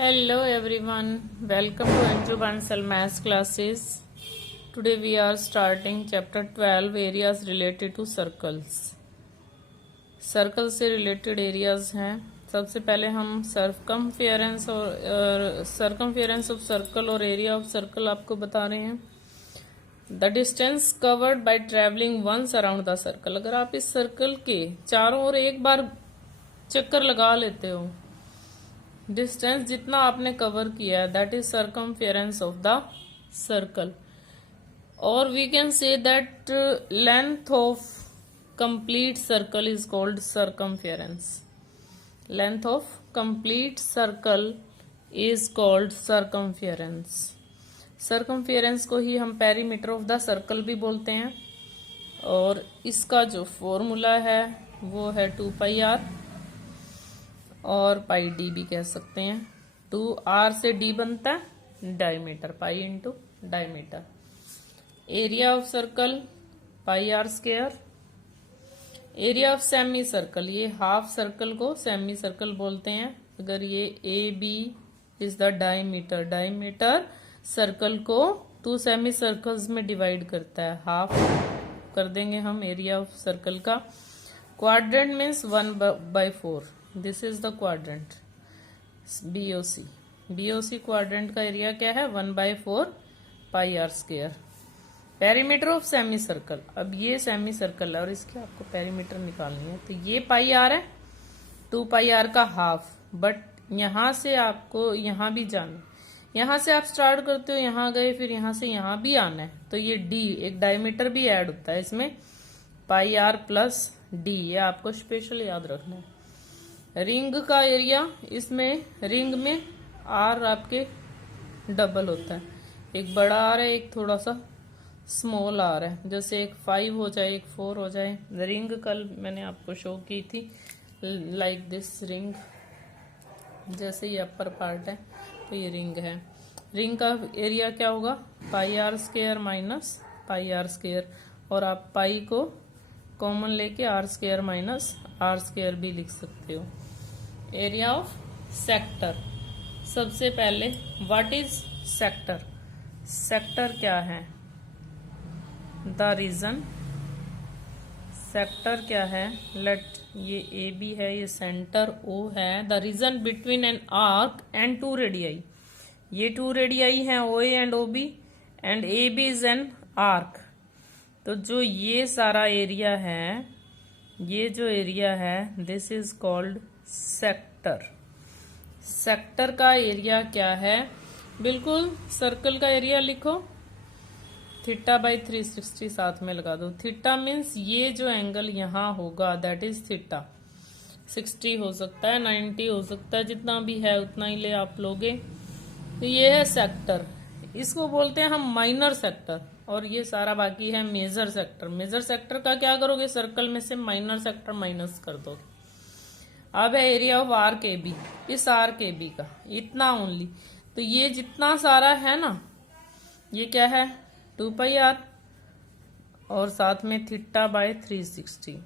Hello everyone, welcome to Anju Bansal Maths classes. Today we are starting chapter 12 areas related to circles. Circle से related areas हैं. सबसे पहले हम circumference और circumference of circle और area of circle आपको बता रहे हैं. The distance covered by travelling once around the circle. अगर आप इस सर्कल के चारों ओर एक बार चक्कर लगा लेते हो, डिस्टेंस जितना आपने कवर किया है, that is circumference of the circle. और we can say that length of complete circle is called circumference. Length of complete circle is called circumference. Circumference को ही हम पेरीमीटर ऑफ द सर्कल भी बोलते हैं. और इसका जो फॉर्मूला है वो है 2πr और पाई डी भी कह सकते हैं. 2r से d बनता है diameter, pi into diameter. Area of circle pi are square. Area of semi circle, ये हाफ सर्कल को सेमी सर्कल बोलते हैं. अगर ये A B is the diameter, diameter circle को 2 सेमी सर्कल्स में डिवाइड करता है. हाफ कर देंगे हम एरिया ऑफ सर्कल का. Quadrant means 1/4. This is the quadrant BOC. BOC quadrant का एरिया क्या है? 1/4 pi are square. Perimeter of semi circle, अब ये सेमी सर्कल है और इसके आपको पेरीमीटर निकालनी है. तो ये पाई आर है, 2πr का हाफ. बट यहां से आपको यहां भी जाना, यहां से आप स्टार्ट करते हो, यहां गए, फिर यहां से यहां भी आना है. तो ये d एक डायमीटर भी ऐड होता है इसमें, पाई आर प्लस डी. ये आपको स्पेशल याद रखना है. रिंग का एरिया, इसमें रिंग में आर आपके डबल होता है. एक बड़ा आर है, एक थोड़ा सा स्मॉल आर है. जैसे एक 5 हो जाए, एक 4 हो जाए. रिंग कल मैंने आपको शो की थी, लाइक दिस रिंग. जैसे ये अपर पार्ट है तो ये रिंग है. रिंग का एरिया क्या होगा? Pi are square minus pi are square. और आप पाई को कॉमन लेके r square minus r square भी लिख सकते हो. Area of sector. सबसे पहले व्हाट इज सेक्टर? सेक्टर क्या है? The reason. सेक्टर क्या है? लेट, ये ए बी है, ये सेंटर ओ है. The region between an arc and 2 radii. ये 2 रेडियाई हैं O A and O B, and A B is an arc. तो जो ये सारा एरिया है, ये जो एरिया है, this is called sector. Sector का एरिया क्या है? बिल्कुल सर्कल का एरिया लिखो, θ/360 साथ में लगा दो. थीटा मीन्स ये जो एंगल यहां होगा, दैट इज थीटा. 60 हो सकता है, 90 हो सकता है, जितना भी है उतना ही ले आप लोगे. तो ये है सेक्टर. इसको बोलते हैं हम माइनर सेक्टर. और ये सारा बाकी है मेजर सेक्टर. मेजर सेक्टर का क्या करोगे? सर्कल में से माइनर सेक्टर माइनस कर दोगे. अब है area of arc A B. इस आर्क ए बी का इतना ओनली. तो ये जितना सारा है ना, ये क्या है? 2πr और साथ में θ/360.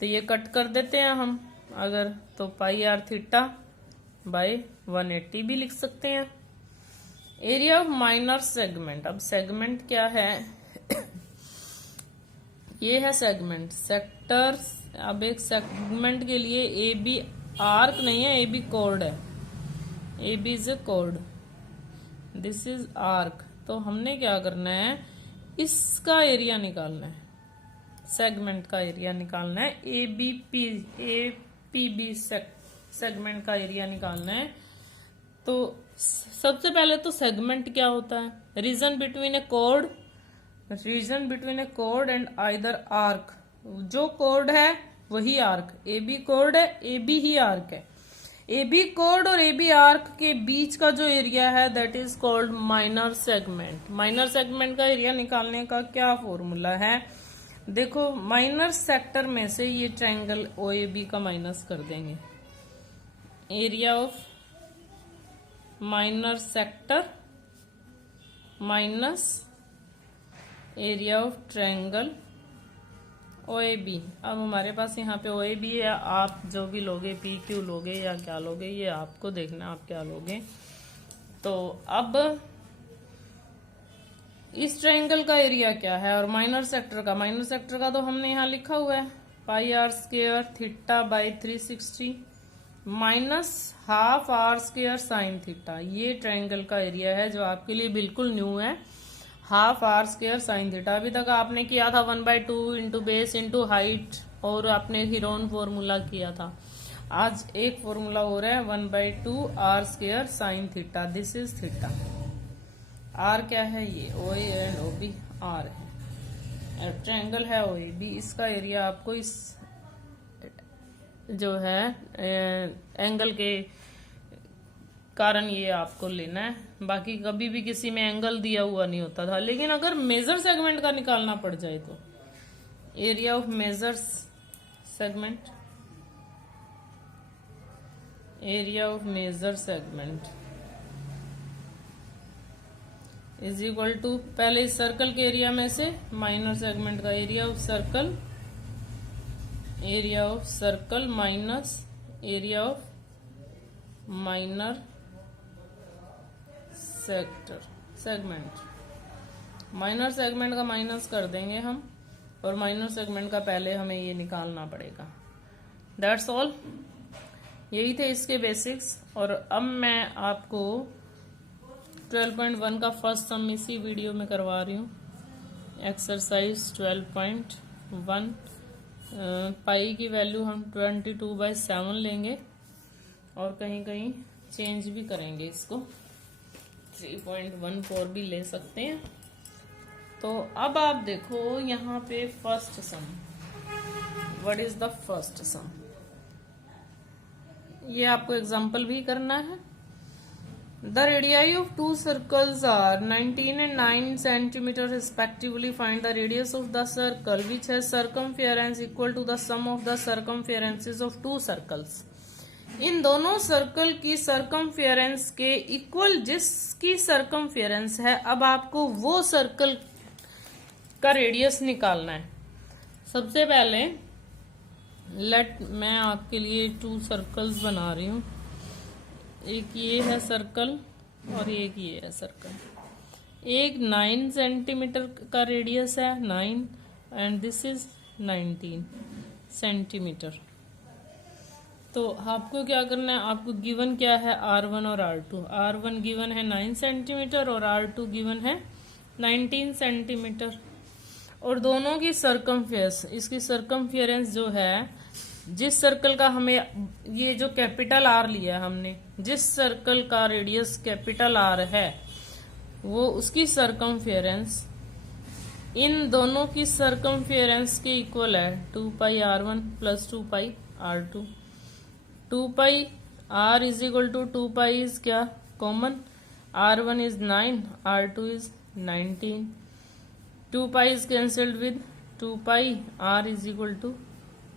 तो ये कट कर देते हैं हम अगर, तो पाई आर θ/180 भी लिख सकते हैं. Area of minor segment. अब सेगमेंट क्या है? ये है सेगमेंट. सेक्टर. अब एक सेगमेंट के लिए ए बी आर्क नहीं है, ए बी कॉर्ड है. A B is a chord, this is arc. तो हमने क्या करना है? इसका एरिया निकालना है, सेगमेंट का एरिया निकालना है. ए पी बी सेगमेंट का एरिया निकालना है. तो सबसे पहले तो सेगमेंट क्या होता है? Region between a chord, region between a chord and either arc. जो कॉर्ड है वही आर्क. ए बी कॉर्ड है, ए बी ही आर्क है. ए बी कॉर्ड और ए बी आर्क के बीच का जो एरिया है, that is called minor segment. Minor segment का एरिया निकालने का क्या फॉर्मूला है? देखो, माइनर सेक्टर में से ये ट्रायंगल ओ ए बी का माइनस कर देंगे. Area of minor sector minus area of triangle O A B. अब हमारे पास यहाँ पे ओ ए बी है, आप जो भी लोगे पी क्यू लोगे या क्या लोगे ये आपको देखना आप क्या लोगे। तो अब इस ट्रायंगल का एरिया क्या है और माइनर सेक्टर का तो हमने यहाँ लिखा हुआ है pi are square theta by 360 minus half r square sine theta. ये ट्रायंगल का एरिया है जो आपके लिए बिल्कुल न्यू है, half r square sine theta. अभी तक आपने किया था 1/2 इंटू बेस इंटू हाइट और आपने हीरोन फॉर्मूला किया था। आज एक फॉर्मूला हो रहा है 1/2 r square sine theta. This is theta. R क्या है? ये O A and O B r है, ट्रायंगल है ओ ए बी। इसका एरिया आपको इस जो है एंगल के कारण ये आपको लेना है। बाकी कभी भी किसी में एंगल दिया हुआ नहीं होता था, लेकिन अगर मेजर सेगमेंट का निकालना पड़ जाए तो area of major segment, area of major segment is equal to, पहले इस सर्कल के एरिया में से माइनर सेगमेंट का area of circle, area of circle minus area of minor segment. Minor segment का माइनस कर देंगे हम और माइनर सेगमेंट का पहले हमें ये निकालना पड़ेगा। दैट्स ऑल, यही थे इसके बेसिक्स। और अब मैं आपको 12.1 का फर्स्ट सम इसी वीडियो में करवा रही हूँ। एक्सरसाइज 12.1 पाई की वैल्यू हम 22/7 लेंगे और कहीं कहीं चेंज भी करेंगे, इसको 3.14 भी ले सकते हैं। तो अब आप देखो यहाँ पे first sum, what is the first sum, ये आपको एग्जांपल भी करना है। The radii of two circles are 19 and 9 centimeter respectively. Find the radius of the circle which has circumference equal to the sum of the circumferences of two circles. इन दोनों circle की circumference के equal जिसकी circumference है, अब आपको वो circle का radius निकालना है। सबसे पहले मैं आपके लिए 2 सर्कल्स बना रही हूँ। एक ये है सर्कल और एक ये है सर्कल। एक 9 सेंटीमीटर का रेडियस है, 9, एंड दिस इज 19 सेंटीमीटर। तो आपको क्या करना है, आपको गिवन क्या है R1 और R2। R1 गिवन है 9 सेंटीमीटर और R2 गिवन है 19 सेंटीमीटर। और दोनों की सर्कमफेरेंस, इसकी सर्कमफेरेंस जो है, जिस सर्कल का हमें ये जो कैपिटल आर लिया हमने, जिस सर्कल का रेडियस कैपिटल आर है वो उसकी सर्कमफेरेंस इन दोनों की सर्कमफेरेंस के इक्वल है 2πr1 plus 2πr2। 2πr is equal to 2π is क्या common, r1 is 9, r2 is 19। 2π is cancelled with 2π, r is equal to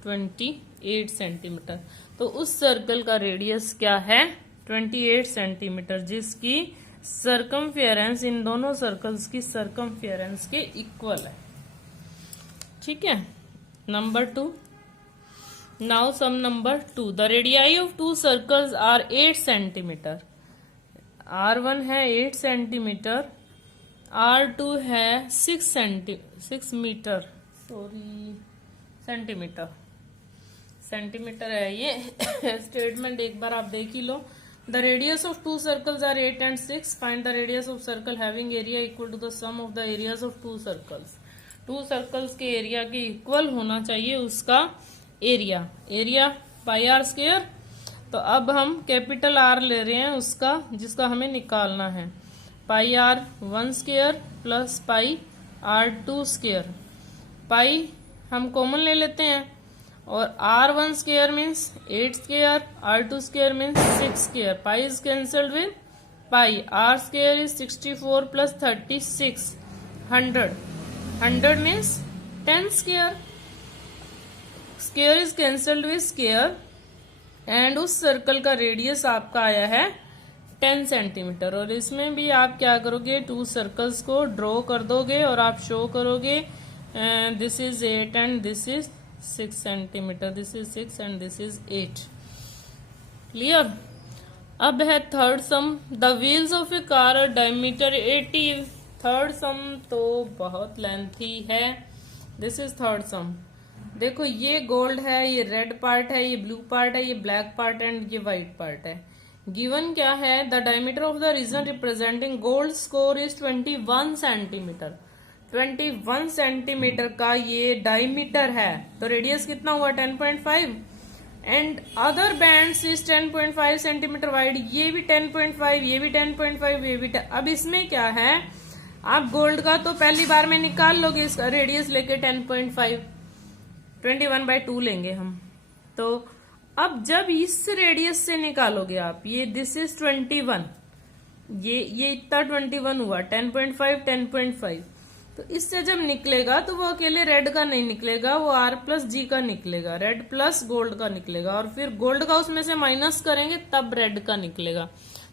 28 centimetre. तो उस सर्कल का रेडियस क्या है 28 सेंटीमीटर, जिसकी सर्कमफेरेंस इन दोनों सर्कल्स की सर्कमफेरेंस के इक्वल है। ठीक है। Number 2, now some number 2। The radii of 2 circles are 8 centimetre. R1 है 8 सेंटीमीटर, R2 है 6 मीटर, सेंटीमीटर है ये स्टेटमेंट, एक बार आप देख ही लो। The radius of 2 circles are 8 and 6। Find the radius of circle having area equal to the sum of the areas of 2 circles. 2 circles के एरिया के इक्वल होना चाहिए उसका area. Area pi are square. तो अब हम कैपिटल आर ले रहे हैं उसका, जिसका हमें निकालना है। Pi r 1 square plus pi r 2 square. Pi हम कॉमन ले लेते हैं और R1 square means 8 square, R2 square means 6 square. Pi is cancelled with pi, R square is 64 plus 36 100। 100 means 10 square. Square is cancelled with square and उस circle का radius आपका आया है 10 सेंटीमीटर। और इसमें भी आप क्या करोगे, 2 सर्कल्स को ड्रॉ कर दोगे और आप शो करोगे this is 8 and this is 6 centimeter. This is 6 and this is 8. Clear? अब है third some. The wheels of A car diameter 80. Third सम तो बहुत लेंथी है. दिस इज थर्ड सम. देखो ये गोल्ड है, ये रेड पार्ट है, ये ब्लू पार्ट है, ये ब्लैक पार्ट एंड ये व्हाइट पार्ट है. गिवन क्या है? The diameter of the region representing gold score is 21 centimetre. 21 centimetre का ये डायमीटर है, तो रेडियस कितना हुआ? 10.5. And other bands is 10.5 centimetre wide. ये भी 10.5, ये भी 10.5, ये भी 10. अब इसमें क्या है, आप गोल्ड का तो पहली बार में निकाल लोगे इसका रेडियस लेके 10.5. 21/2 लेंगे हम. तो अब जब इस रेडियस से निकालोगे आप, ये दिस इज 21, ये इतना 21 हुआ. 10.5 10.5. तो इससे जब निकलेगा तो वो अकेले रेड का नहीं निकलेगा, वो R+G का निकलेगा. रेड प्लस गोल्ड का निकलेगा, और फिर गोल्ड का उसमें से माइनस करेंगे तब रेड का निकलेगा.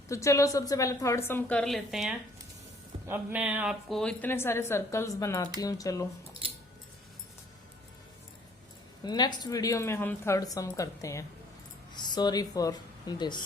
तो चलो सबसे पहले थर्ड सम कर लेते हैं. अब मैं आपको इतने सारे सर्कल्स बनाती हूँ. चलो नेक्स्ट वीडियो में हम थर्ड सम करते हैं. Sorry for this.